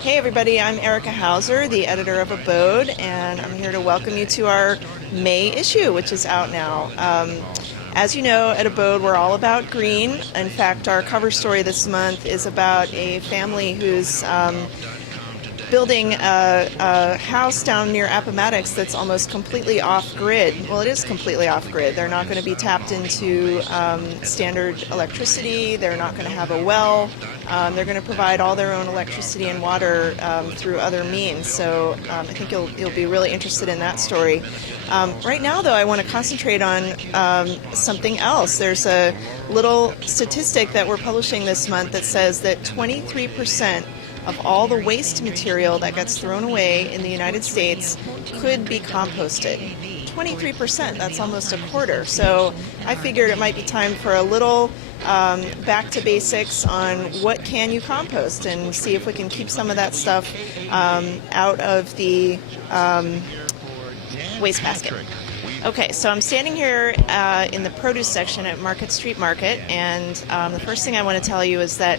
Hey everybody, I'm Erika Howsare, the editor of ABODE, and I'm here to welcome you to our May issue, which is out now. As you know, at ABODE we're all about green. In fact, our cover story this month is about a family who's building a house down near Appomattox that's almost completely off-grid. Well, it is completely off-grid. They're not going to be tapped into standard electricity. They're not going to have a well. They're going to provide all their own electricity and water through other means. So I think you'll be really interested in that story. Right now, though, I want to concentrate on something else. There's a little statistic that we're publishing this month that says that 23% of all the waste material that gets thrown away in the United States could be composted. 23%, that's almost a quarter. So I figured it might be time for a little back to basics on what can you compost and see if we can keep some of that stuff out of the wastebasket. Okay, so I'm standing here in the produce section at Market Street Market, and the first thing I want to tell you is that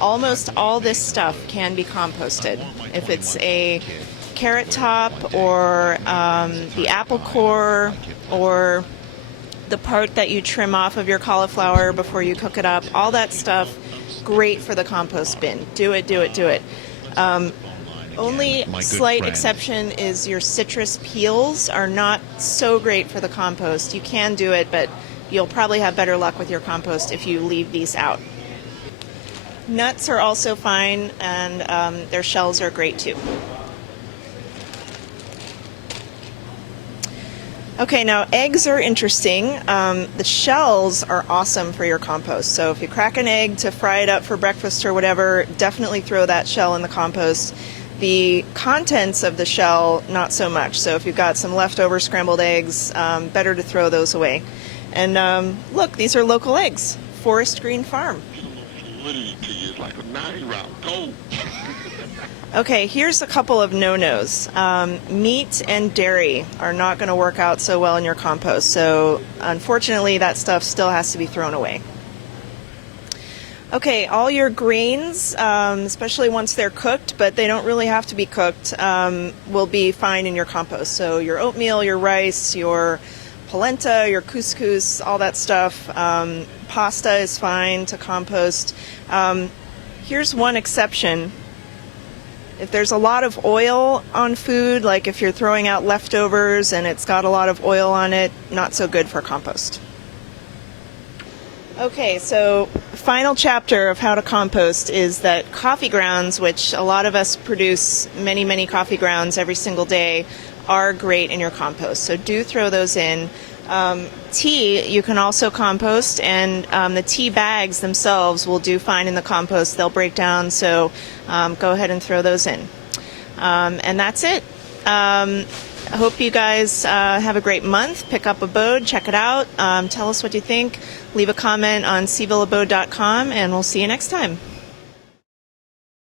almost all this stuff can be composted. If it's a carrot top or the apple core or the part that you trim off of your cauliflower before you cook it up, all that stuff, great for the compost bin. Do it, do it, do it. Only slight exception is your citrus peels are not so great for the compost. You can do it, but you'll probably have better luck with your compost if you leave these out. Nuts are also fine, and their shells are great too. Okay, now eggs are interesting. The shells are awesome for your compost. So if you crack an egg to fry it up for breakfast or whatever, definitely throw that shell in the compost. The contents of the shell, not so much. So if you've got some leftover scrambled eggs, better to throw those away. And look, these are local eggs. Forest Green Farm. Like a 9-round goal. Okay, here's a couple of no-nos. Meat and dairy are not going to work out so well in your compost, so unfortunately that stuff still has to be thrown away. Okay, all your grains, especially once they're cooked, but they don't really have to be cooked, will be fine in your compost. So your oatmeal, your rice, your polenta, your couscous, all that stuff. Pasta is fine to compost. Here's one exception. If there's a lot of oil on food, like if you're throwing out leftovers and it's got a lot of oil on it, not so good for compost. Okay, so final chapter of how to compost is that coffee grounds, which a lot of us produce many, many coffee grounds every single day, are great in your compost. So do throw those in. Tea you can also compost, and the tea bags themselves will do fine in the compost. They'll break down, so go ahead and throw those in. And that's it. I hope you guys have a great month. Pick up ABODE, check it out. Tell us what you think. Leave a comment on cvilleabode.com, and we'll see you next time.